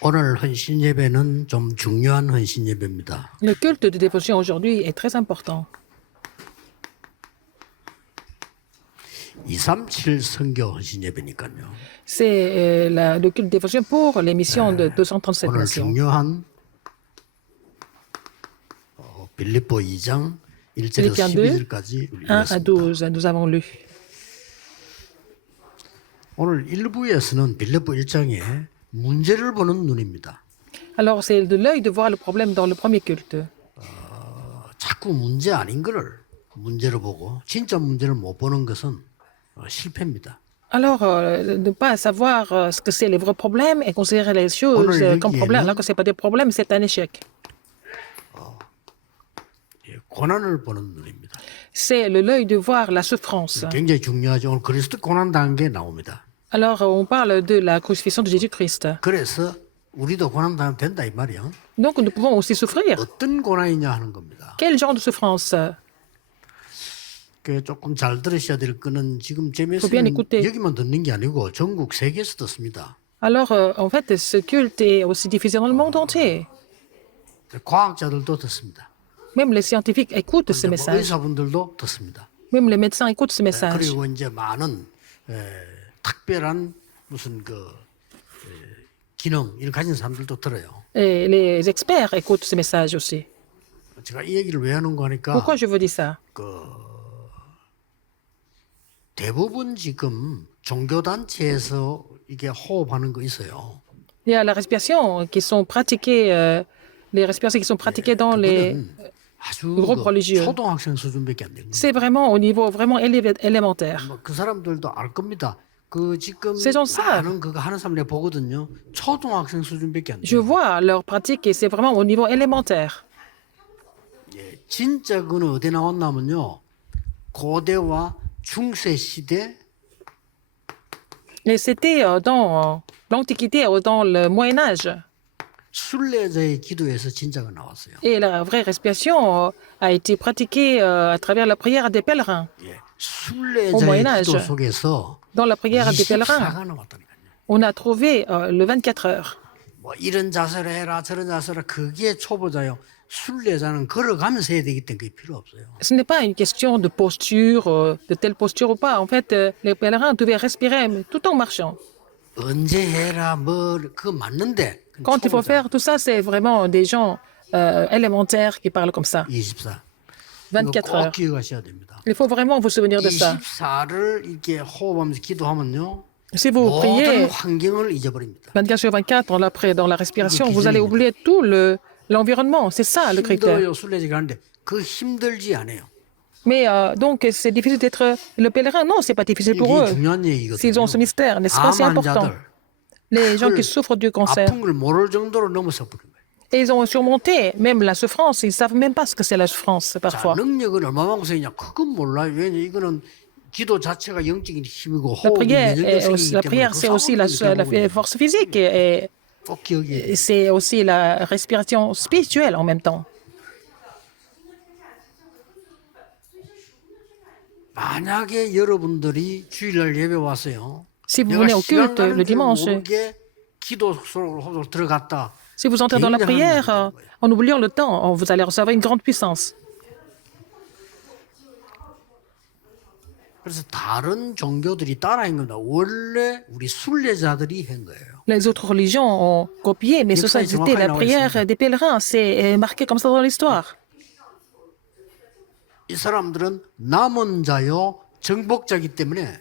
오늘 헌신 예배는 좀 중요한 헌신 예배입니다. Le culte de dévotion aujourd'hui est très important. 237 선교 헌신 예배니까요. C'est le culte de dévotion pour les missions de 237 오늘 nations. 중요한 빌립보 2장 1절에서 Philippiens 2, 12절까지 1 à 읽었습니다. 12, nous avons lu. 오늘 1부에서는 빌립보 1장에 문제를 보는 눈입니다. Alors, c'est de l'œil de voir le problème dans le premier culte. 자꾸 문제 아닌 거를 문제로 보고 진짜 문제를 못 보는 것은 실패입니다. Alors, ne pas savoir ce que c'est les vrais problèmes et considérer les choses comme problèmes, alors que ce n'est pas des problèmes, c'est un échec. 고난을 보는 눈입니다. C'est l'œil de voir la souffrance. 굉장히 중요하죠. 오늘 그리스도 고난 당한 게 나옵니다. Alors, on parle de la crucifixion de Jésus-Christ. 그래서 우리도 고난 당하면 된다 이 말이야. Donc, nous pouvons aussi souffrir. 어떤 고난이냐 하는 겁니다. Quel genre de souffrance? 그 조금 잘 들으셔야 될 거는 지금 bien 재미있는 écouter. 여기만 듣는 게 아니고 전국 세계에서 듣습니다. Alors, en fait, ce culte est aussi diffusé dans le monde entier. 과학자들도 듣습니다. Même les scientifiques écoutent ce 뭐 message. 의사분들도 듣습니다. Même les médecins écoutent ce message. 그리고 이제 많은 특별한 무슨 기능 이를 가진 사람들도 들어요. Et les experts écoutent ce message aussi. 제가 이 얘기를 왜 하는 거니까 Pourquoi je vous dis ça? 대부분 지금 종교단체에서 이게 호흡하는 거 있어요. Il y a la respiration qui sont pratiquées, les respirations qui sont pratiquées dans les 아주 groupes religieux. 초등학생 수준밖에 안 되는 거예요. C'est vraiment au niveau vraiment élémentaire. 그 사람들도 알 겁니다. 그 지금 Ces gens savent. 많은 그거 하는 사람 내가 보거든요. 초등학생 수준밖에 안 Je 돼요. vois leur pratique et c'est vraiment au niveau élémentaire. 진짜 그는 어디 나왔냐면요. 고대와 중세 시대 Et c'était dans l'Antiquité ou dans le Moyen Âge. 순례자의 기도에서 진짜가 나왔어요. Et la vraie respiration a été pratiquée à travers la prière des pèlerins. 순례자의 Moyen Âge. 기도 속에서 Dans la prière des pèlerins, 24가 나왔다니까요. on a trouvé le 24 heures. 뭐 이런 자세를 해라 저런 자세를 그게 초보자요. 순례자는 걸어가면서 해야 되기 때문에 그게 필요 없어요. Ce n'est pas une question de posture, de telle posture ou pas. En fait, les pèlerins devaient respirer tout en marchant. 언제 해라 뭐 그거 맞는데 Quand il faut faire tout ça, c'est vraiment des gens élémentaires qui parlent comme ça. 24 24 이거 꼭 heures. 기억하셔야 됩니다. Il faut vraiment vous souvenir de ça. 24를 이렇게 호흡하면서 기도하면요. Si vous 모든 priez 환경을 잊어버립니다. 24 sur 24 dans la respiration, vous allez oublier tout l'environnement. C'est ça le critère. 힘들어요 순례자가 하는데 그 힘들지 않아요. Mais donc, c'est difficile d'être le pèlerin. Non, c'est pas difficile pour 이게 eux. 중요한 S'ils ont ce 얘기거든요. mystère, n'est-ce pas? C'est important. 암환자들 Les gens qui souffrent du cancer. 아픈 걸 모를 정도로 넘어서 버린 거예요. Et ils ont surmonté même la souffrance. Ils savent même pas ce que c'est la souffrance 자, parfois. 능력은 얼마만큼 생기냐? 그건 몰라요. 왜냐 이거는 기도 자체가 영적인 힘이고 La 호흡이 prière, 면역력이 생기기 la 때문에 prière, c'est aussi la force physique et 꼭 기억이 c'est aussi la respiration spirituelle en même temps. 만약에 여러분들이 주일날 예배 왔어요. Si vous 내가 venez au 시간 culte 가는 le 줄 dimanche, 모르게 기도 속으로 들어갔다. si vous entrez dans la prière en oubliant le temps, vous allez recevoir une grande puissance. 그래서 다른 종교들이 따라한 겁니다. 원래 우리 순례자들이 한 거예요. Les autres religions ont copié, mais ça, c'était la prière des pèlerins. C'est marqué comme ça dans l'histoire. 이 사람들은 남은 자요 정복자이기 때문에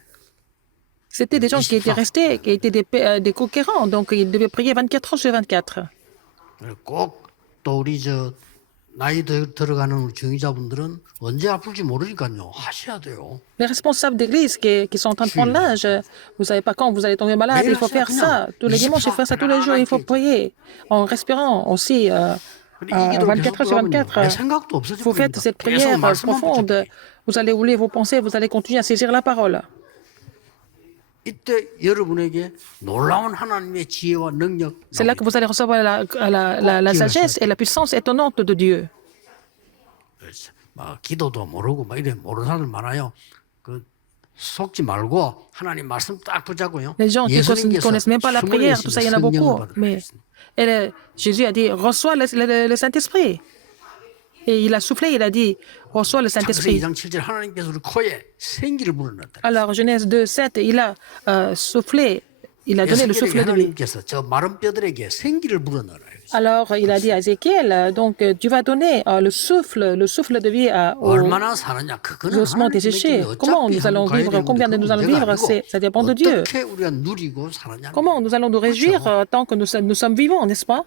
C'était des gens qui étaient restés, qui étaient des conquérants, donc ils devaient prier 24 heures sur 24. 꼭 또 우리 나이 들어가는 우리 정의자분들은 언제 아플지 모르니까요. 하셔야 돼요. Les responsables d'église qui sont en train de prendre l'âge, vous savez pas quand vous allez tomber malade, il faut faire ça. Tous les dimanches, il faut faire ça tous les jours, il faut prier. En respirant aussi 24 heures sur 24. 생각도 없어지고 Vous faites cette prière profonde, vous allez oublier vos pensées, vous allez continuer à saisir la parole. 이때 여러분에게 놀라운 하나님의 지혜와 능력 C'est là que vous allez recevoir la sagesse et la puissance étonnante de Dieu. 막 기도도 모르고 막 이래 모르는 사람들 많아요. 그 속지 말고 하나님 말씀 딱 붙잡고요. Les gens qui ne connaissent même pas la prière, tout ça, il y en a beaucoup. Mais Jésus a dit, reçois le Saint-Esprit. Et il a soufflé, il a dit, reçois le 창세기 Saint-Esprit. 2장 7절 하나님께서 우리 코에 생기를 불어넣었다. Alors, Genèse 2, 7, il a soufflé, il a donné le souffle de vie. 하나님께서 저 마른 뼈들에게 생기를 불어넣어라. Alors, il a dit à Ézéchiel, donc tu vas donner le souffle de vie aux 얼마나 사느냐 그거는 ossements desséchés. Comment nous allons vivre, combien nous allons vivre, ça dépend de Dieu. 어떻게 우리가 누리고 사느냐. Comment nous allons nous réjouir tant que nous sommes vivants, n'est-ce pas?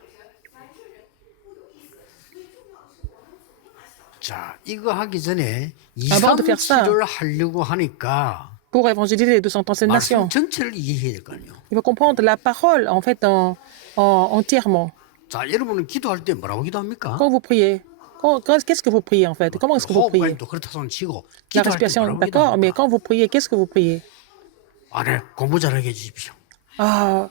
자, 이거 하기 전에 Avant de faire ça, 237을 하려고 하니까 pour évangéliser les 237 nations, 말씀 전체를 이해해야 될 거 아니에요. il faut comprendre la parole, en fait, entièrement. 자, 여러분은 기도할 때 뭐라고 기도합니까? Quand vous priez, qu'est-ce que vous priez, en fait? Comment est-ce que vous priez? 호흡도 그렇다 손 치고 La 기도할 때 respiration, 뭐라고 d'accord, mais 기도합니까? quand vous priez, qu'est-ce que vous priez? 아, 네, 공부 잘하게 해주십시오. Ah,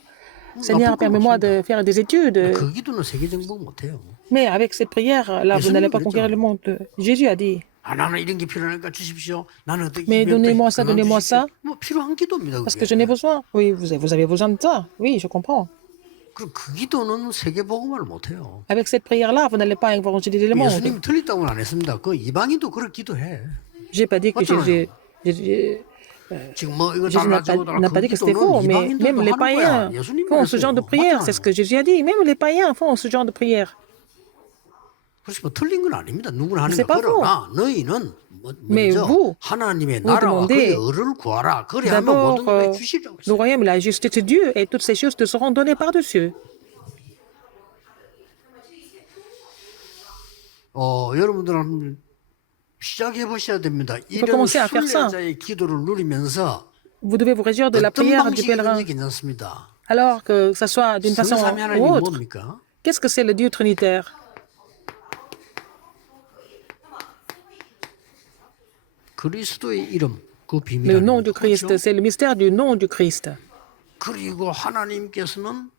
Seigneur, permets-moi de faire des études. 그 기도는 세계 정복 못해요. Mais avec cette prière-là, vous n'allez pas conquérir le monde. Jésus a dit, 아, 나는 이런 게 필요하니까 주십시오. 나는 어떻게 Mais donnez-moi ça, 그만 donnez-moi 주십시오. ça. 뭐 필요한 기도입니다. parce que 그게. je n'ai besoin. Oui, vous avez besoin de ça. Oui, je comprends. 그 기도는 세계 복음화를 못해요. Avec cette prière-là, vous n'allez pas évangéliser le monde. 예수님 틀렸다고는 안 했습니다. 그 이방인도 그렇게 기도해. J'ai pas dit que 맞잖아요. 지금 뭐 이거 Jésus n'a 달라지고 pas dit que c'était faux, mais même les païens font ce genre de prière. C'est ce que Jésus a dit. Même les païens font ce genre de prière. 그래서 뭐 틀린 건 아닙니다. 누구나 하는 C'est 거 pas faux. 그러나 너희는 Mais 먼저 vous, 하나님의 vous 나라와 그의 demandez 의를 구하라. 그래야만 D'abord, 모든 걸 주시라고 le 했어요. royaume et la justice de Dieu, et toutes ces choses te seront données par-dessus. 여러분들은 시작해 보셔야 됩니다. 이런 commencer à faire ça. 순례자의 기도를 누리면서 Vous devez vous réjouir de la 어떤 prière du pèlerin. 방식이든지 괜찮습니다. Alors que ça soit d'une façon 성삼위 하나님이 ou autre. 뭡니까? Qu'est-ce que c'est le Dieu trinitaire? 그리스도의 이름, 그 Le 비밀 nom du Christ, c'est le mystère du nom du Christ. 그리고 하나님께서는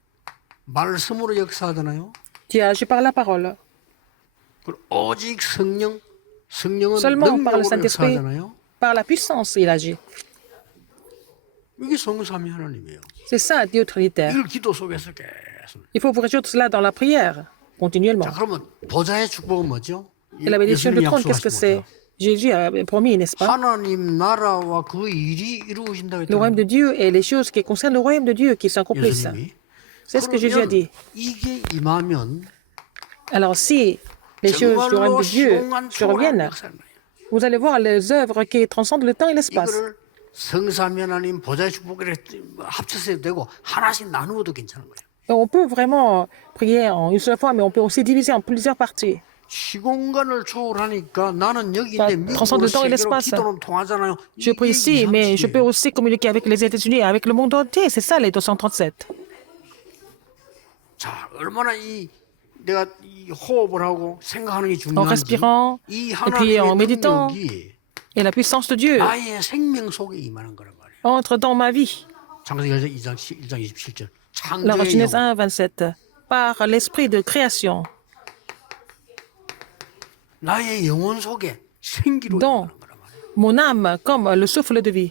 말씀으로 역사하잖아요. Qui agit par la parole. 그리고 오직 성령은 Seulement par le 능력으로 Saint-Esprit, 역사하잖아요. par la puissance, il agit. 이게 성삼위 하나님이에요. C'est ça, Dieu trinitaire. 이걸 기도 속에서 계속. Il faut vous réjouir de cela dans la prière, continuellement. 자, 그러면 보좌의 축복은 뭐죠? Et la bénédiction du 예수님이 trône, qu'est-ce que 약속하신 c'est? 거죠. Jésus a promis, n'est-ce pas? 하나님 나라와 그 일이 이루어진다고 Le royaume de 했잖아요. Dieu et les choses qui concernent le royaume de Dieu qui s'accomplissent. 예수님이. C'est ce que Jésus a dit. 이게 임하면 Alors si les choses du royaume 정말로 de Dieu 시공간 초월한 surviennent, 역사를 말이에요. vous allez voir les œuvres qui transcendent le temps et l'espace. 이거를 성삼위 하나님 보좌의 축복을 합쳐서 해도 되고 하나씩 나누어도 괜찮은 거예요. Et on peut vraiment prier en une seule fois, mais on peut aussi diviser en plusieurs parties. 시공간을 초월하니까 나는 여기 Ça 있는데 transcende 미국으로 le temps et 세계로 l'espace. 기도는 통하잖아요. Je prie ici, mais je peux aussi communiquer avec les États-Unis et avec le monde entier. C'est ça les 237. 자, 얼마나 내가 이 호흡을 하고 생각하는 게 En 중요한지 respirant 이 et puis en 하나님의 méditant 능력이 et la puissance de Dieu 나의 생명 속에 임하는 거란 말이에요. entre dans ma vie. 창세기 1장 27절. La 창조의 Genèse 영, 1, 27. Par l'esprit de création, 나의 영혼 속에 생기로 dans 임하는 거란 말이에요. mon âme comme le souffle de vie.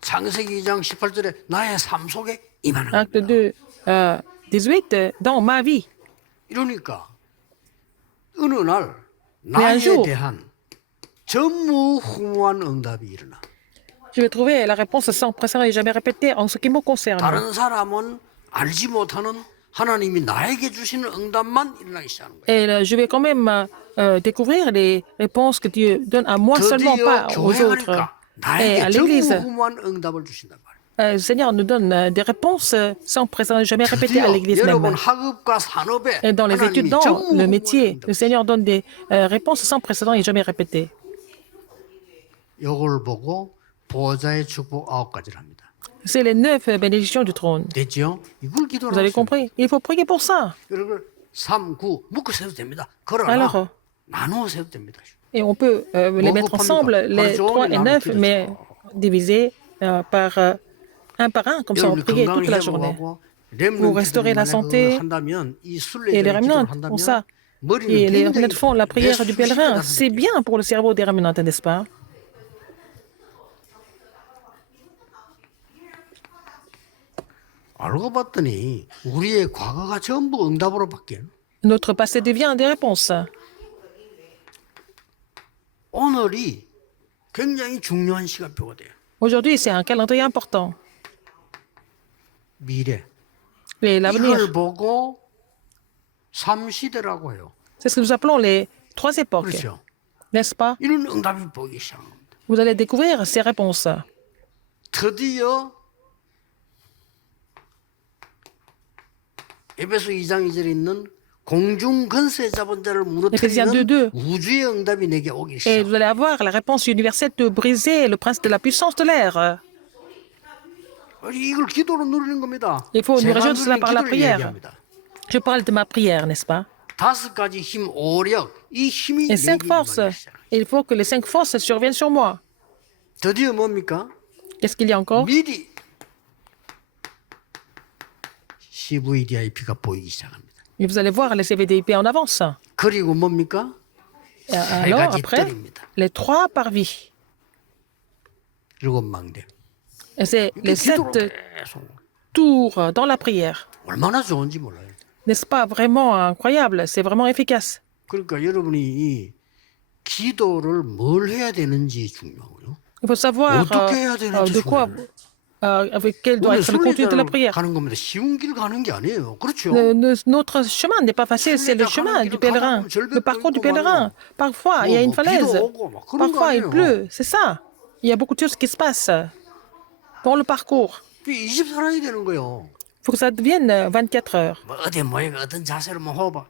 창세기 2장 18절에 나의 삶 속에 임하는 Acte 거예요. 2, 18. Dans ma vie. 이러니까 어느 날 un 나에 jour, 대한 전무후무한 응답이 일어나. Je vais trouver la réponse sans précédent et jamais répétée en ce qui me concerne. 다른 사람은 알지 못하는 하나님이 나에게 주시는 응답만 일어나기 시작하는 거예요. Et je vais quand même découvrir les réponses que Dieu donne à moi seulement, 드디어 pas aux 교회 autres. 가니까 Et à 나에게 l'Église, 전무후무한 응답을 주신단 말이에요. le Seigneur nous donne des réponses sans précédent, jamais répétées à 드디어 l'Église 여러분 même. 학업과 산업에 Et dans les 하나님이 études, dans le 전무후무한 métier, 응답을 le Seigneur donne des réponses sans précédent et jamais répétées. 이걸 보고 보좌의 축복 9가지를 합니다. C'est les 9 bénédictions du trône. 됐죠? 이걸 Vous 기도하라고 avez 했어요. compris? Il faut prier pour ça. 이걸 3, 9 묶어 세도 됩니다. 그러나 Alors, 나누어 세도 됩니다. et on peut les mettre ensemble, les 3 et 9, mais divisés par un par un, comme ça on 여러분이 prie toute la 건강을 journée. 회복하고 Vous restaurez la santé 한다면 이 Et les 순례자의 remnants 기도를 font ça. 한다면 Et les 머리는 remnants font la prière du pèlerin. C'est bien pour le cerveau des remnants, n'est-ce pas? 알고 봤더니 우리의 과거가 전부 응답으로 바뀌어. Notre passé devient des réponses. 오늘이 굉장히 중요한 시간표가 돼요. Aujourd'hui, c'est un calendrier important. 미래. Et l'avenir, 이걸 보고 삼시대라고 해요. c'est ce que nous appelons les trois époques, 그렇죠. n'est-ce pas? 이런 응답이 보이기 시작합니다. Vous allez découvrir ces réponses. 드디어 에베소 2장 2절에 있는 공중 근세 자본자를 Éphésiens 무너뜨리는 2:2. 우주의 응답이 내게 오기 Et 시작. vous allez avoir la réponse universelle de briser le prince de la puissance de l'air. 이걸 기도로 누리는 겁니다. Il faut nous 제가 réjouir de cela 누리는 par la 기도를 prière. 얘기합니다. Je parle de ma prière, n'est-ce pas? 다섯 가지 힘, 오력, 이 힘이 Et cinq 내게 forces. 임하기 시작. Il faut que les 5 forces surviennent sur moi. 드디어 뭡니까? Qu'est-ce qu'il y a encore? 미리 CVDIP가 보이기 시작합니다. Et vous allez voir les CVDIP en avance. 그리고 뭡니까? Et 세 alors, 가지 après, 뜰입니다. les 3 parvis. 일곱 망대. Et c'est 이게 les 7 기도로 계속 tours dans la prière. 얼마나 좋은지 몰라요. N'est-ce pas vraiment incroyable? C'est vraiment efficace. 그러니까 여러분이 이 기도를 뭘 해야 되는지 중요하고요. Il faut savoir 어떻게 해야 되는지 de quoi, 중요해요. avec quel doit 우리는 être le contenu de la 순례자를 prière. 가는 겁니다. 쉬운 길 가는 게 아니에요. 그렇죠? Notre chemin n'est pas facile, c'est le chemin du pèlerin, le parcours du pèlerin. Parfois, il y a une falaise. Parfois, il pleut. C'est ça. Il y a beaucoup de choses qui se passent dans le parcours. 이 집 살아야 되는 거예요. Il faut que ça devienne 24 heures. 뭐 어디 모여가 어떤 자세로 뭐 호흡.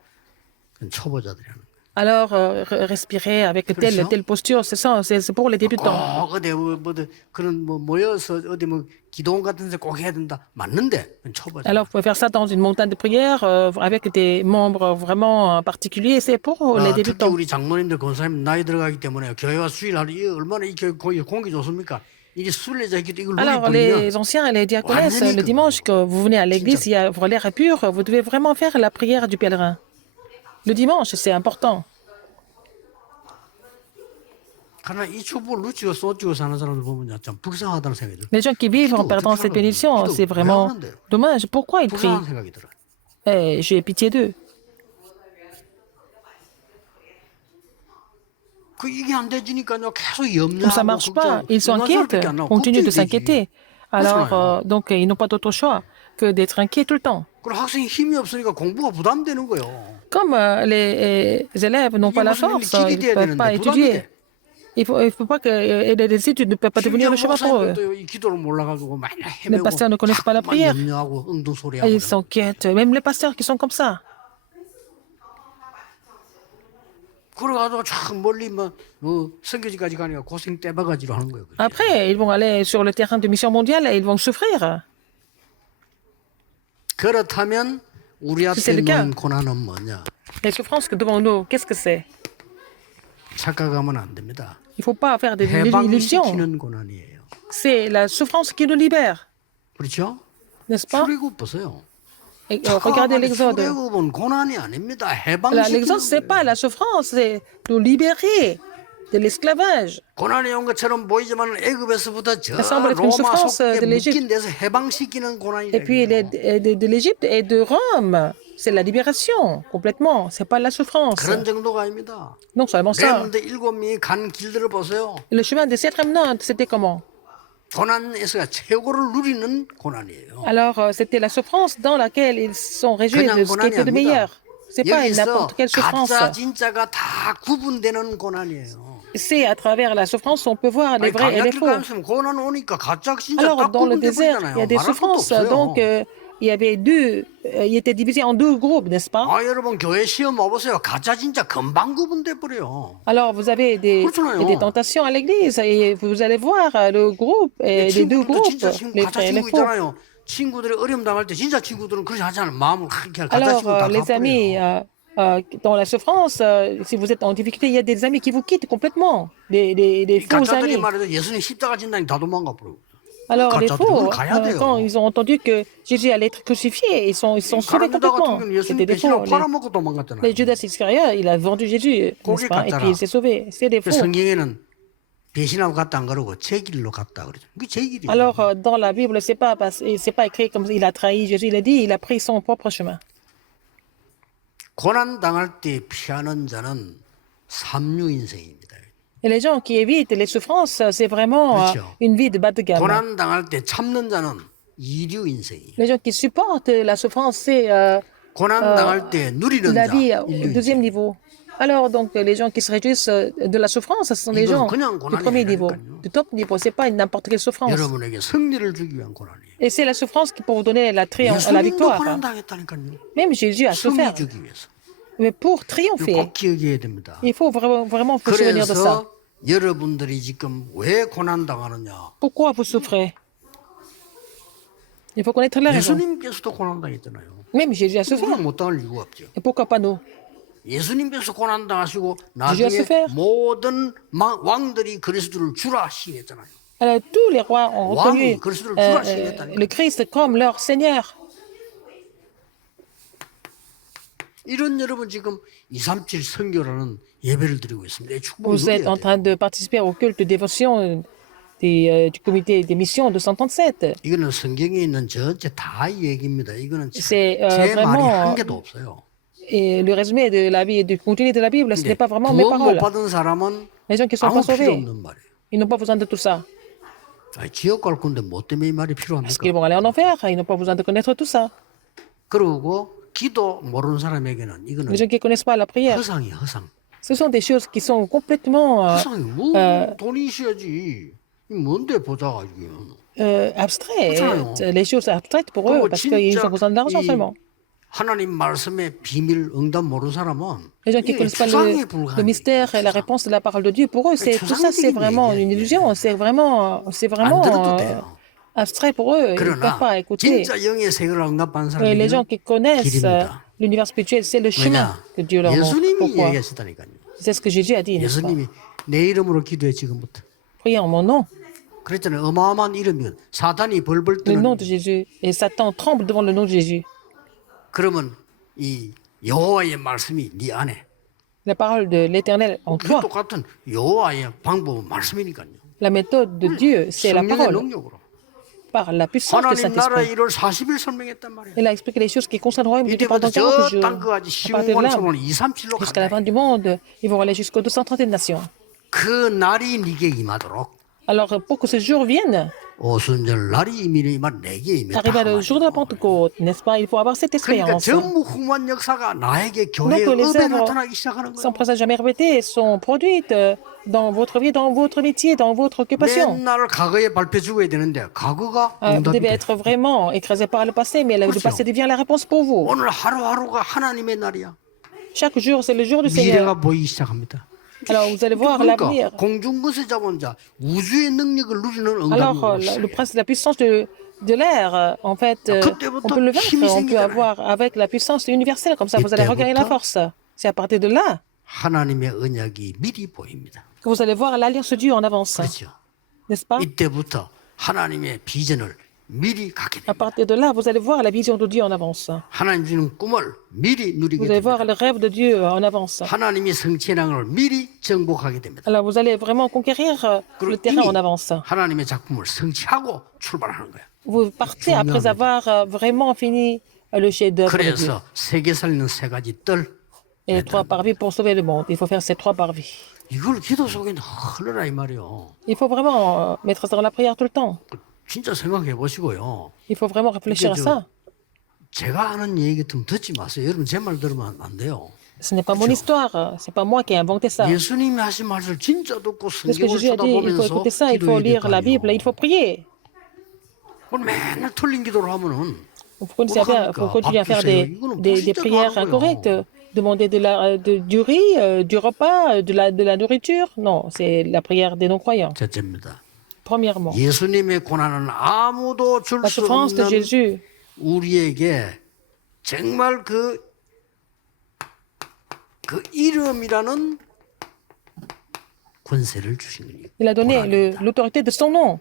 그건 초보자들이 하는 거예요. Alors, respirer avec telle posture, c'est ça, c'est pour les débutants. 꼭 어디 뭐 그런 뭐 모여서 어디 뭐 기도원 같은 데 꼭 해야 된다. 맞는데 그건 초보자. Alors, vous pouvez faire ça dans une montagne de prière avec des membres vraiment particuliers. C'est pour les 특히 débutants. 우리 장로님들 권사님 나이 들어가기 때문에 교회와 수일하루 이 얼마나 이 교회 공기 좋습니까? 이게 순례자 기도 이걸 Alors, 누리면 les anciens et les diaconesses, le dimanche que vous venez à l'église, il y a pour l'air pur, vous devez vraiment faire la prière du pèlerin. Le dimanche, c'est important. 그러나 이 축복을 놓치고 쏟지고 사는 사람들 보면 참 불쌍하다는 생각이 들어요. Les gens qui vivent en perdant cette bénédiction, c'est vraiment dommage. Pourquoi ils prient? 불쌍한 생각이 들어요. Eh, j'ai pitié d'eux. 그 이게 안 되지니까요. 계속 Comme ça ne 염려하고 marche pas, 걱정. ils s'inquiètent, 걱정밖에 안 나고 continuent de 걱정이 되지. s'inquiéter. Alors, donc, ils n'ont pas d'autre choix que d'être inquiets tout le temps. 그리고 학생이 힘이 없으니까 공부가 부담되는 거예요. Comme les élèves n'ont pas la force, ils ne peuvent pas étudier. Il faut pas que les études ne peuvent pas devenir le chemin pour eux. 목사님들도 이 기도를 몰라가지고 맨날 Les 헤매고 pasteurs ne connaissent pas la 자꾸만 prière. 염려하고 엉뚱소리하고 Et ils s'inquiètent. Même les pasteurs qui sont comme ça. 그래가지고 참 멀리 막 선교지까지 가니까 고생 떼바가지로 하는 거예요. Après, ils vont aller sur le terrain de mission mondiale et ils vont souffrir. 그렇다면 우리 앞에 c'est le cas. 있는 고난은 뭐냐? Les souffrances que devant nous, qu'est-ce que c'est? 착각하면 안 됩니다. Il ne faut pas faire des illusions. 해방시키는 고난이에요. C'est la souffrance qui nous libère, 그렇죠? n'est-ce pas? 출애굽 보세요. Et, regardez l'Exode. 출애굽은 고난이 아닙니다. L'Exode, 해방시키는 ce n'est 거예요. pas la souffrance, c'est nous libérer de l'esclavage. 고난이 온 것처럼 보이지만 애굽에서부터 저 Ça semble être une 로마 souffrance 속에 de l'Égypte. 묶인 데서 해방시키는 고난이에요. Et puis de l'Égypte et de Rome, c'est la libération, complètement. C'est pas la souffrance. 그런 정도가 아닙니다. Non seulement ça. 렘드 7명이 간 길들을 보세요. Le chemin des 7 remnants, c'était comment? 고난에서 최고를 누리는 고난이에요. Alors, c'était la souffrance dans laquelle ils sont réjouis 그냥 de ce qui était de 고난이 meilleur. 아닙니다. C'est pas 여기서 n'importe quelle souffrance. 가짜 진짜가 다 구분되는 고난이에요. C'est à travers la souffrance on peut voir les vrais et les 광야길 faux. 가면 고난 오니까 가짜 진짜 Alors, 딱 dans le 구분돼 désert, 버리잖아요. il y a des 말할 것도 souffrances. 없어요. Donc, il y avait il était divisé en 2 groupes, n'est-ce pas? 아 여러분 교회 시험 와보세요. 가짜 진짜 금방 구분돼 버려요. Alors, vous avez 그렇잖아요. des tentations à l'église et vous allez voir le groupe, et les 2 친구들도 groupes, 진짜 친구 les 가짜 vrais et les 친구 faux. 있잖아요. 친구들이 어려움 당할 때 진짜 친구들은 그렇게 하지 않아요. 마음을 그렇게 가짜 Alors, 친구 다 les amis, 가버려요. dans la souffrance, si vous êtes en difficulté, il y a des amis qui vous quittent complètement, des faux 가짜들이 amis. 말해도 예수님 십자가 진다니 다 도망가 버려. Alors, les faux, 가야 돼요. quand ils ont entendu que Jésus allait être crucifié, ils sont sauvés 가룟유다 complètement. 같은 경우는 예수님 C'était des faux. 배신하고 팔아먹고 도망갔잖아요. Les Judas Iscariot, il a vendu Jésus, n'est-ce pas? Et puis il s'est sauvé. C'est des 그 faux. 성경에는 배신하고 갔다 안 그러고 제 길로 갔다 그러죠. 그게 제 길이에요. Alors, dans la Bible, c'est pas écrit comme il a trahi Jésus. Il a dit, il a pris son propre chemin. 고난 당할 때 피하는 자는 삼류 인생입니다. Et les gens qui évitent les souffrances, c'est vraiment 그렇죠. une vie de bas de gamme. 고난 당할 때 참는 자는 이류 인생이에요. Les gens qui supportent la souffrance, c'est 고난 당할 때 누리는 la 자 vie au 인류 deuxième 인생. niveau. Alors, donc, les gens qui se réjouissent de la souffrance, ce sont des gens du premier niveau, du top niveau. C'est pas n'importe quelle souffrance. 여러분에게 승리를 주기 위한 고난이에요. Et c'est la souffrance qui peut vous donner la 예수님도 victoire. 고난 당했다니까요. Même Jésus a 승리 souffert. 주기 위해서. Mais pour 이거 triompher, 꼭 기억해야 됩니다. il faut vraiment se souvenir de ça. 그래서 여러분들이 지금 왜 고난 당하느냐? Pourquoi vous souffrez? Il faut connaître la raison. 예수님께서도 고난 당했잖아요. Même Jésus a souffert. 우리는 못 당할 이유가 없죠. Et pourquoi pas nous? 예수님께서 고난 당하시고 Jésus a 나중에 souffert. 모든 왕들이 그리스도를 주라 시했잖아요. Alors, tous les rois ont reconnu le Christ comme leur Seigneur. 이런 여러분 지금 237 선교라는 예배를 드리고 있습니다. 축복을 Vous êtes en 누려야 돼요. train de participer au culte de dévotion du comité des missions 237. 이거는 성경에 있는 전체 다 얘기입니다. 이거는 C'est, 제 말이 vraiment, 한 개도 없어요. Et le résumé de la vie, du contenu de la Bible, ce n'est pas vraiment mes 구원 못 paroles. 받은 사람은 Les gens qui ne sont 아무 pas 필요 sauvés, 없는 말이에요. ils n'ont pas besoin de tout ça. 아니, 지옥 갈 건데 뭐 때문에 이 말이 Parce 필요합니까? qu'ils vont aller en enfer, ils n'ont pas besoin de connaître tout ça. 그리고 기도 모르는 사람에게는 이거는 Les gens qui ne connaissent pas la prière, 허상이에요. 허상. ce sont des choses qui sont complètement 허상이 뭐 돈이 있어야지. 이게 뭔데 보자가 이게. abstraites. Les choses abstraites pour eux, 그리고 parce qu'ils ont besoin de l'argent 이 seulement. 하나님 말씀의 비밀 응답 모르는 사람은 Les gens qui ne 이게 connaissent pas 추상에 le 불과한 mystère et la réponse de la parole de Dieu, pour eux, tout ça, c'est vraiment une illusion. C'est vraiment 안 들어도 돼요. abstrait pour eux. Ils ne peuvent 그러나 pas écouter. 진짜 영의 세계를 응답한 Et les gens 사람들은 qui connaissent 길입니다. l'univers spirituel, c'est le chemin 왜냐? que Dieu leur montre. 예수님이 Pourquoi? 얘기하시다니까요. C'est ce que Jésus a dit, n'est-ce pas? 예수님이 내 이름으로 기도해 지금부터. Priez en mon nom, 그랬잖아요. 어마어마한 이름이건 사단이 벌벌 le nom 뜨는. de Jésus. Et Satan tremble devant le nom de Jésus. 그러면 이 여호와의 말씀이 네 안에. La parole de l'Éternel en 그게 toi. 똑같은 여호와의 방법은 말씀이니까요. La méthode de Dieu, c'est la 성령의 parole, 능력으로. par la puissance du 하나님 나라의 Saint-Esprit. 일을 40일 설명했단 말이에요. Il a expliqué les choses qui concernent le royaume de Dieu 이때부터 pendant 40 저 jours. 땅끝까지 À partir de là, 시공원처럼 237로 jusqu'à la 간다. fin du monde, ils vont aller jusqu'aux 230 nations. 그 날이 네게 임하도록 Alors, pour que ce jour vienne, 오순절 날이 임하면 내게 임했다. arrivé le jour de la Pentecôte, n'est-ce pas? Il faut avoir cette 그러니까 expérience. 전무후무한 역사가 나에게 교회의 Donc, les 업에 œuvres 나타나기 시작하는 sans 거예요. présage jamais répétées sont produites dans votre vie, dans votre métier, dans votre occupation. 맨날 과거에 발표 죽어야 되는데 과거가 Vous 응답이 devez 돼. être vraiment écrasé par le passé, mais le passé devient la réponse pour vous. 오늘 하루하루가 하나님의 날이야. Chaque jour, c'est le jour du Seigneur. 미래가 보이기 시작합니다. Alors, vous allez voir l'avenir. 그러니까 공중것에 잡은 자 우주의 능력을 누리는 응답이 Alors, 오기 le 시작해요. prince de la puissance de l'air, en fait, on peut le vaincre, on peut avoir avec la puissance universelle, comme ça vous allez regagner la force. C'est à partir de là 하나님의 언약이 미리 보입니다. que vous allez voir l'alliance de Dieu en avance, 그렇죠. n'est-ce pas? 이때부터 하나님의 비전을 미리 갖게 À 됩니다. partir de là, vous allez voir la vision de Dieu en avance. 하나님 주는 꿈을 미리 누리게 Vous allez 됩니다. voir le rêve de Dieu en avance. 하나님이 성취의 을 미리 정복하게 됩니다. Alors, vous allez vraiment conquérir le 그리고 terrain 이미 en avance. 하나님의 작품을 성취하고 출발하는 거예요. Vous partez après avoir vraiment fini le chef-d'œuvre de Dieu. 그래서 세계 살리는 세 가지 뜰 Et les 3 parvis pour sauver le monde. Il faut faire ces 3 parvis. 이걸 기도 속에 흘러라 이 말이요. Il faut vraiment mettre ça dans la prière tout le temps. 진짜 생각해 보시고요. Il faut vraiment réfléchir à ça. 제가 하는 얘기 같으면 듣지 마세요. 여러분 제 말 들으면 안 돼요. Ce n'est pas mon histoire, c'est pas moi qui ai inventé ça. 예수님이 하신 말을 진짜 듣고 Parce que 성경을 Jésus a dit, il faut 쳐다보면서 écouter ça, il faut 기도해야 lire la Bible, il faut prier. 그걸 맨날 틀린 기도를 하면은 Vous continuez à faire des prières incorrectes, demander du riz, du repas, de la nourriture. Non, c'est la prière des non-croyants. 첫째입니다. Premièrement, 예수님의 고난은 아무도 줄 la 수 souffrance de 없는 Jésus, 우리에게 정말 그 이름이라는 권세를 주신 거예요. il a donné l'autorité de son nom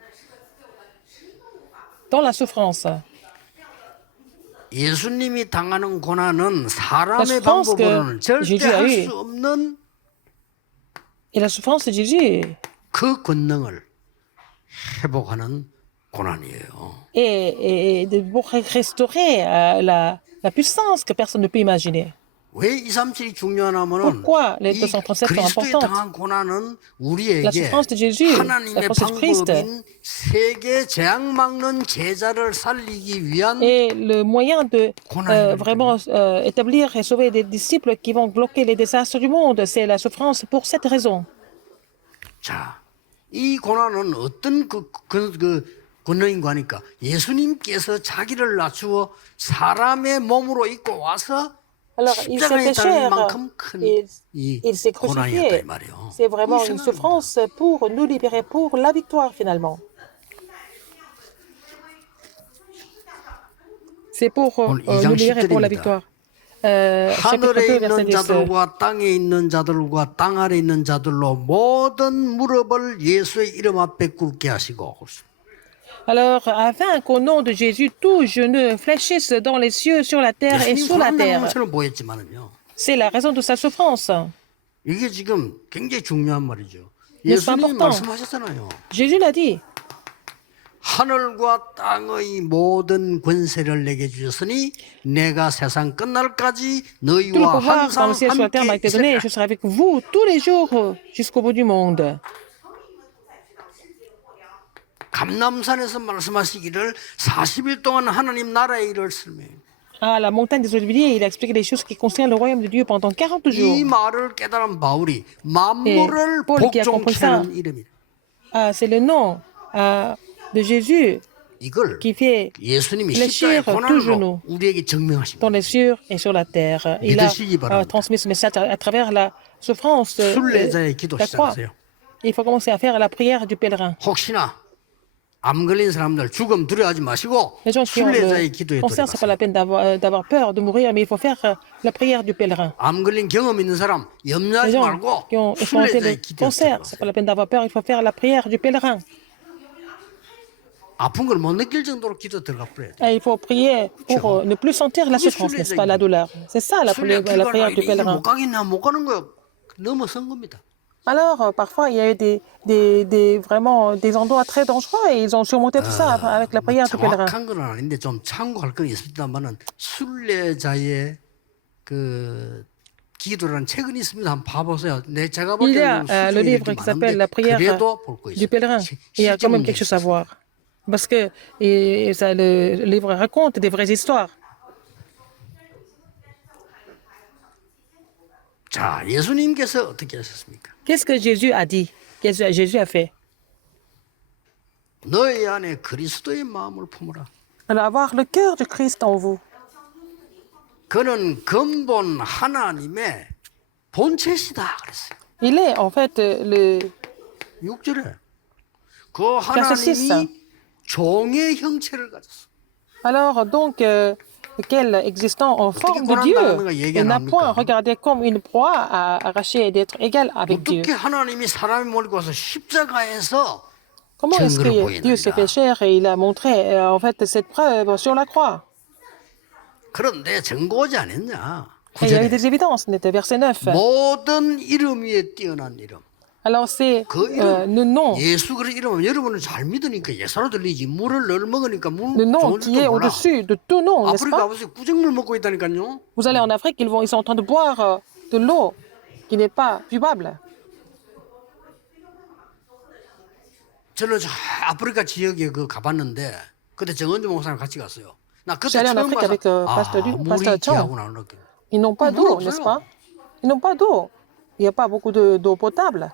dans la souffrance. 예수님이 당하는 고난은 La 사람의 souffrance que 방법으로는 절대 Jésus a 할 eue. 수 없는 Et la souffrance de Jésus, 그 권능을 회복하는 고난이에요. et pour restaurer la puissance que personne ne peut imaginer. 왜 237이 중요하냐면은 Pourquoi les 이 237 sont 그리스도에 importantes? 당한 고난은 La 우리에게 souffrance de Jésus, la 하나님의 souffrance de Christ 방법인 세계 재앙 막는 제자를 살리기 위한 est le moyen de vraiment établir et sauver des disciples qui vont bloquer les désastres du monde. C'est la souffrance pour cette raison. 자, 이 고난은 어떤 권능인가 하니까 예수님께서 자기를 낮추어 사람의 몸으로 입고 와서 Alors, il s'est 십자가에 fait 달릴 chair, 만큼 큰 이 il s'est 고난이었다 이 crucifié. 말이에요. C'est vraiment une souffrance pour nous libérer, pour la victoire finalement. C'est pour nous libérer pour la victoire. Chapitre 하늘에 2, 있는 verset 10. 자들과 땅에 있는 자들과 땅 아래 있는 자들로 모든 무릎을 예수의 이름 앞에 꿇게 하시고 Alors, afin qu'au nom de Jésus, tout genou fléchisse dans les cieux, sur la terre et 예수님 sous la terre. 고난당한 보였지만은요. C'est la raison de sa souffrance. 이게 지금 굉장히 중요한 말이죠. n'est-ce pas 예수님이 important? 말씀하셨잖아요. Jésus l'a dit. 하늘과 땅의 모든 권세를 내게 주셨으니 내가 세상 끝날까지 Tout le 너희와 pouvoir dans 항상 le ciel et sur la terre m'a 함께 été donné et 있으리라. je serai avec vous tous les jours jusqu'au bout du monde. 감남산에서 말씀하시기를 40일 동안 하나님 나라의 일을 설명해요. À la montagne des Oliviers, il a expliqué les choses qui concernent le royaume de Dieu pendant 40 jours. 이 말을 깨달은 바울이 만물을 Paul qui a compris ça. 복종케 하는 이름이에요. C'est le nom de Jésus 이걸 qui fait 예수님이 fléchir 십자가의 tout 고난으로 genou 우리에게 증명하십니다. dans les cieux et sur la terre. Il 믿으시기 a 바랍니다. transmis ce message à travers la souffrance de 순례자의 기도 la croix. 시작하세요. Il faut commencer à faire la prière du pèlerin. 혹시나 암 걸린 사람들 죽음 두려워하지 마시고 Les gens qui ont 순례자의 le 기도에 cancer, c'est pas 돌입하세요. la peine d'avoir peur de mourir, mais il faut faire la prière du pèlerin. 암 걸린 경험 있는 사람 Les 염려하지 gens 말고 qui ont expérimenté le 순례자의 기도에 cancer, c'est pas la peine d'avoir peur, il faut faire la prière du pèlerin. 아픈 걸 못 느낄 정도로 기도 들어가 버려야 돼. Et il faut prier pour ne plus sentir la souffrance, n'est-ce pas, la douleur. C'est ça la prière du pèlerin. 못 가겠나 못 가는 거 넘어선 겁니다. Alors, parfois, il y a eu vraiment des endroits très dangereux et ils ont surmonté tout ça avec la prière du pèlerin. 정확한 건 아닌데 좀 참고할 건 있습니다만은 순례자의 그 기도라는 책은 있습니다. 한번 봐보세요. 제가 볼 Il y a 때는 le livre qui s'appelle La prière 그래도 볼 거 du 있어요. pèlerin. Il y a quand même quelque chose à voir. Parce que le livre raconte des vraies histoires. 자, 예수님께서 어떻게 하셨습니까? Qu'est-ce que Jésus a dit? Qu'est-ce que Jésus a fait? 너희 안에 그리스도의 마음을 품으라. Alors, avoir le cœur de Christ en vous. 그는 근본 하나님의 본체시다 그랬어요. Il est en fait le 6절에 그 Verset 6. 하나님이 종의 형체를 가졌어. Alors, donc, quel existant en forme de Dieu, il n'a point regardé comme une proie à arracher et d'être égal avec Dieu. 어떻게 하나님이 사람이 몰고 와서 십자가에서 Comment est-ce 증거를 que Dieu s'est fait 보이느냐? chair et il a montré en fait cette preuve sur la croix? 그런데 증거하지 않았냐? Et il y a eu 9절에 des évidences, c'était verset 9. 모든 이름 위에 뛰어난 이름. Alors, c'est 그 le 이름 nom, 예수 그리스도 이름은 여러분은 잘 믿으니까 예사로 들리지 물을 늘 먹으니까 물 le nom 좋은 qui est 줄도 몰라. au-dessus de tout nom, n'est-ce 아프리카 pas? 가보세요. 구정물 먹고 있다니까요. Vous allez en Afrique, ils sont en train de boire de l'eau qui n'est pas buvable. 저는 저 아프리카 지역에 그 가봤는데 그때 정은주 목사님 같이 갔어요. 나 그때 J'allais en 처음 Afrique avec 봐서 Pasteur 물이 Chang. 귀하구나 하는 느낌. Ils n'ont pas d'eau, 없어요. n'est-ce pas? Ils n'ont pas d'eau. Il n'y a pas beaucoup d'eau potable.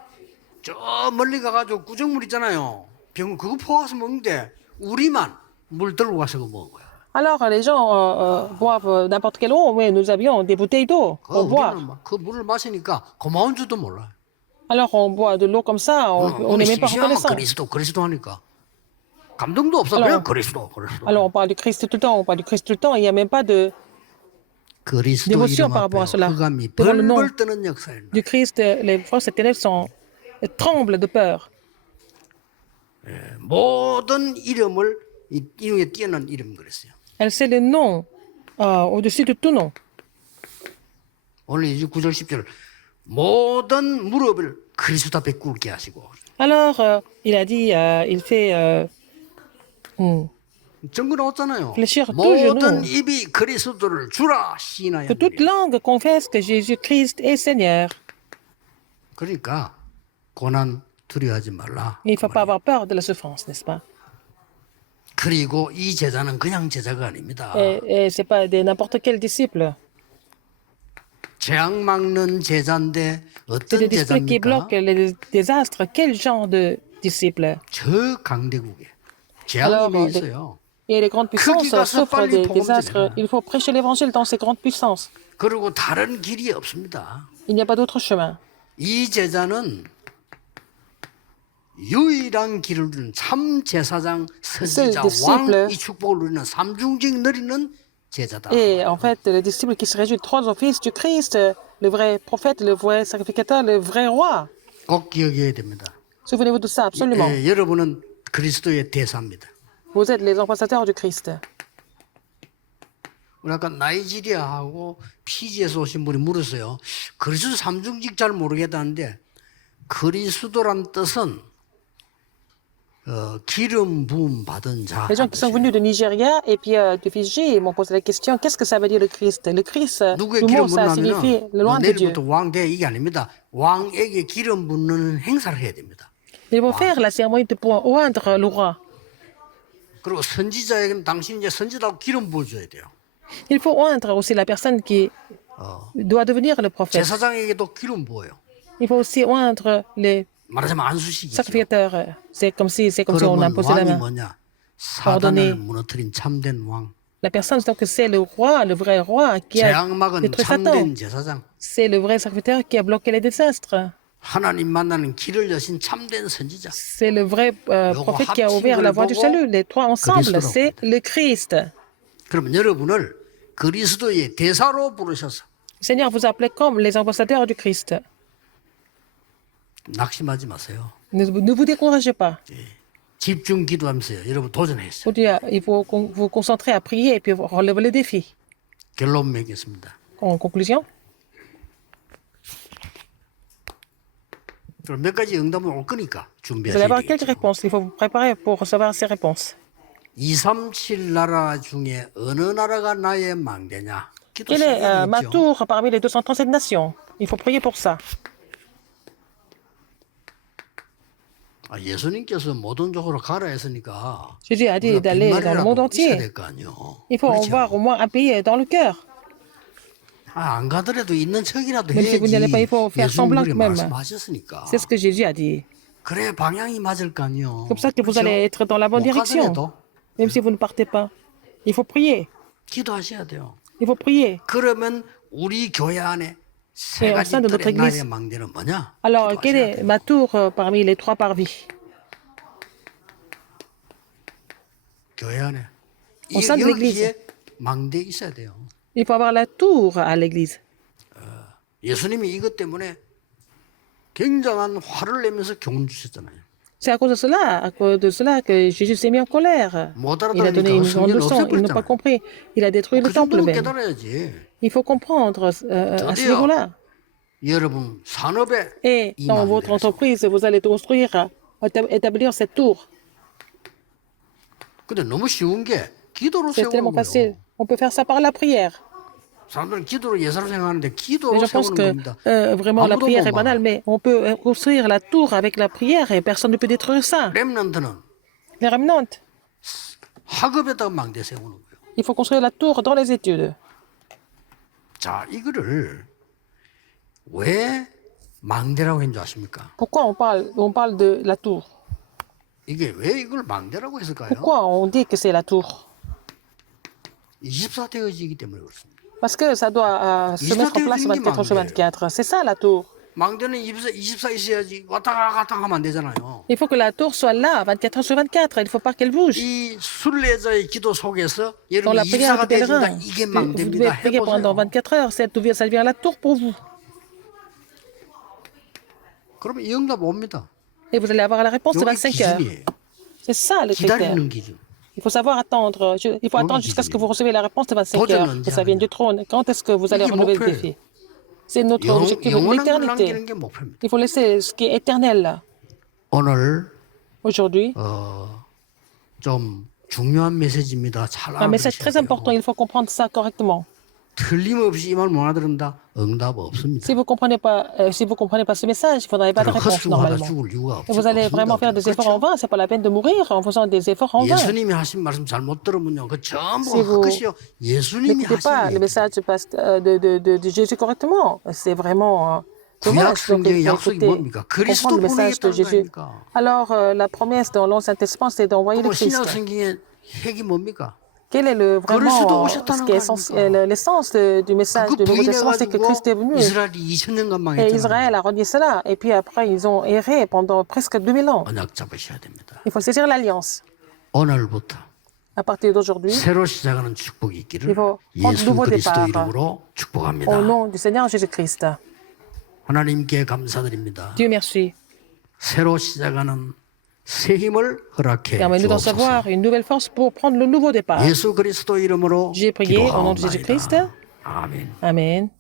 저 멀리 가가지고 구정물 있잖아요. 병 그거 퍼와서 먹는데 우리만 물 들고 가서 그거 먹은 거야. Alors, les gens boivent n'importe quelle eau, mais nous avions des bouteilles d'eau pour boire. 우리는 막 그 물을 마시니까 고마운 줄도 몰라. Alors, on boit de l'eau comme ça, on n'est même pas reconnaissant. 그리스도 하니까 감동도 없어. 그냥 그리스도. Alors, on parle du Christ tout le temps, on parle du Christ tout le temps, il n'y a même pas 그리스도 d'émotion 이름 par 앞에 rapport à cela. 흑암이 Devant le nom 벌벌 뜨는 역사에 du Christ, les forces et ténèbres tremblent de peur. 모든 이름을 이 위에 뛰어난 이름 그랬어요. Elle sait le nom au-dessus de tout nom. 오늘 이제 9절 10절 모든 무릎을 그리스도다 베꾸게 하시고. Alors, il a dit, il fait 증거 나왔잖아요. fléchir tout 모든 genou, 입이 그리스도를 주라 시인하여. que toute langue confesse que Jésus-Christ est Seigneur. 그러니까 고난 두려워하지 말라. Il ne faut pas avoir peur de la souffrance, n'est-ce pas? 그리고 이 제자는 그냥 제자가 아닙니다. Et ce n'est pas n'importe quel disciple. 재앙 막는 제자인데 C'est 어떤 des disciples qui 제자입니까? bloquent les désastres. Quel genre de disciples? 저 강대국에 Alors, 재앙이 있어요. et les grandes puissances 가서 souffrent 빨리 des 복음 désastres. 전해라. Il faut prêcher l'évangile dans ces grandes puissances. 그리고 다른 길이 없습니다. Il n'y a pas d'autre chemin. 이 제자는 유일한 길을 누리는 참 제사장, 선지자, disciple. 왕 이 축복을 누리는 삼중직 누리는 제자다. Et en fait, le disciple qui se réjouit de trois offices du Christ, le vrai prophète, le vrai sacrificateur, le vrai roi. 꼭 기억해야 됩니다. Souvenez-vous de ça, absolument. 예, 여러분은 그리스도의 대사입니다. Vous êtes les ambassadeurs du Christ. 우리 아까 나이지리아하고 피지에서 오신 분이 물었어요. 그리스도 삼중직 잘 모르겠다는데 그리스도란 뜻은 기름 부음 받은 자. Les gens qui sont venus de Nigeria et puis de Fidji m'ont posé la question, qu'est-ce que ça veut dire le Christ? Le Christ, 누구의 le 기름 mot, ça signifie 붓냐면 le loin de Dieu. 내일부터 왕대 이게 아닙니다. 왕에게 기름 붓는 행사를 해야 됩니다. Ils vont faire la cérémonie pour oindre le roi. 그리고 선지자에게는 당신 이제 선지자고 기름 부어줘야 돼요. Il faut oindre aussi la personne qui doit devenir le prophète. 제사장에게도 기름 부어요. Il faut aussi oindre les 말하자면 안수식이죠. sacrificateurs. C'est comme si on 그러면 imposait la 왕이 main. 뭐냐? Pardonner. 사단을 무너뜨린 참된 왕. La personne, donc c'est le roi, le vrai roi qui a 재앙 막은 détruit Satan. 참된 제사장. C'est le vrai sacrificateur qui a bloqué les désastres. 하나님 만나는 길을 여신 참된 선지자. C'est le vrai prophète qui a ouvert la voie du salut. Les trois ensemble, c'est le Christ. 그러면 여러분을 그리스도의 대사로 부르셔서 Le Seigneur vous appelait comme les ambassadeurs du Christ. 낙심하지 마세요. Ne vous découragez pas. 집중 기도하면서요. 여러분 도전했어요. Il faut vous concentrer à prier et puis relever les défis. 결론 맺겠습니다. En conclusion, 그럼 몇 가지 응답은 올 거니까 vous allez 준비하셔야 avoir quelques 되겠죠. réponses. Il faut vous préparer pour recevoir ces réponses. 237 나라 중에 어느 나라가 나의 망대냐? Quelle est ma 기도하셔야겠죠. tour parmi les 237 nations? Il faut prier pour ça. 예수님께서 모든 쪽으로 가라 했으니까 Jésus a dit 우리가 d'aller dans le monde 빈말이라도 있어야 entier. 될 거 아니에요. Il faut 그렇죠? avoir au moins un pays dans le cœur. 안 가더라도 있는 척이라도 Même si vous n'y allez 해야지. pas, il faut faire semblant 예수님이 même. 말씀하셨으니까. C'est ce que Jésus a dit. 그래 방향이 맞을 거 아니에요. Comme ça que vous 그렇죠? allez être dans la bonne 못 direction. 가더라도 Même si vous ne partez pas. Il faut prier. 기도하셔야 돼요. Il faut prier. 그러면 우리 교회 안에 세 Et au sein de notre 가지들의 나의 église. 망대는 뭐냐? Alors, 기도하셔야 quelle est 돼요. ma tour parmi les trois parvis? 교회 안에 au sein de l'église. 여기에 망대 있어야 돼요. Il faut avoir la tour à l'église. 예수님이 이것 때문에 굉장한 화를 내면서 교훈 주셨잖아요. C'est à cause de cela que Jésus s'est mis en colère. 못 Il a donné 알아들으니까 une grande 성경을 leçon. Ils n'ont pas 없애버렸잖아요. compris. Il a détruit le 그 temple 정도는 même. 깨달아야지. Il faut comprendre à ce 드디어 niveau-là. 여러분 산업에 Et 이 dans votre 망대에서 entreprise, vous allez construire, établir cette tour. 근데 너무 쉬운 게 기도로 C'est tellement 세우는 facile. 거예요. On peut faire ça par la prière. 사람들은 기도로 예사를 생각하는데 Mais 기도로 je pense 세우는 que 겁니다. vraiment la 아무도 prière 못 est banale, 막아. mais on peut construire la tour avec la prière et personne ne peut détruire ça. 렘넌트는 Les remnantes, 학업에다가 망대 세우는 거예요. il faut construire la tour dans les études. 자, 이거를 왜 망대라고 했는 줄 아십니까? Pourquoi on parle de la tour? 이게 왜 이걸 망대라고 했을까요? Pourquoi on dit que c'est la tour? 24대의지이기 때문에 그렇습니다. Parce que ça doit se mettre en place 24 sur 24. C'est ça la tour. 망대는 24 있어야지 왔다 갔다 하면 안 되잖아요. Il faut que la tour soit là 24 heures sur 24. Il ne faut pas qu'elle bouge. 이 순례자의 기도 속에서 Dans 여러분 la prière 24가 du pèlerin, 되진다. 이게 vous devez 망대입니다. prier pendant 해보세요. 24 heures. Ça devient la tour pour vous. 그러면 이 응답 옵니다. Et vous allez avoir la réponse de 여기 25 heures. 기준이에요. C'est ça le critère. 기다리는 기준. Il faut savoir attendre. Il faut attendre jusqu'à ce que vous recevez la réponse de 25 heures. Que ça vienne du trône. Quand est-ce que vous allez relever le défi? C'est notre objectif de 영원한 걸 l'éternité. 남기는 게 목표입니다. Il faut laisser ce qui est éternel là. 오늘 Aujourd'hui, 좀 중요한 메시지입니다. 잘 un message très 알아두셔야 important, 돼요. il faut comprendre ça correctement. 틀림없이 이 말 못 알아들은다. 응답 없습니다. Si vous comprenez pas ce message, il ne faudrait pas de 그리고 réponse 헛수고하다 normalement. 죽을 이유가 Et vous allez vraiment faire des efforts en vain. C'est pas la peine de mourir en faisant des efforts en vain. 예수님이 하신 말씀 잘못 들으면요, 그 전부 Si vous 헛것이요. 예수님이 N'écoutez pas 하신 le 얘기. message de Jésus correctement. C'est vraiment 구약 dommage. Donc, il 성경의 faut 약속이 écouter, 뭡니까? 그리스도 comprendre le message de 보내겠다는 거 Jésus. 아닙니까? Alors, la promesse dans l'Ancien Testament, c'est d'envoyer le 그럼 신약 Christ. 성경의 핵이 뭡니까? Quel est le 그리스도 vraiment 오셨다는 ce qui est l'essence du message 그거 du Nouveau Testament, c'est que Christ est 부인해가지고 venu. 이스라엘이 2000년간 Et 망했잖아요. Israël a renié cela. Et puis après, ils ont erré pendant presque 2000 ans. 언약 잡으셔야 됩니다. Il faut saisir l'alliance. 오늘부터 À partir d'aujourd'hui, 새로 시작하는 축복이 있기를 이거 prendre 예수 nouveau 그리스도 départ. 이름으로 축복합니다. au nom du Seigneur Jésus-Christ. 하나님께 감사드립니다. Dieu merci. 새로 시작하는 새 힘을 허락해 Permets-nous d'en 주옵소서. savoir une nouvelle force pour prendre le nouveau départ. 예수 그리스도 이름으로 J'ai prié au nom de Jésus-Christ. 기도하옵나이다. 아멘. Amen.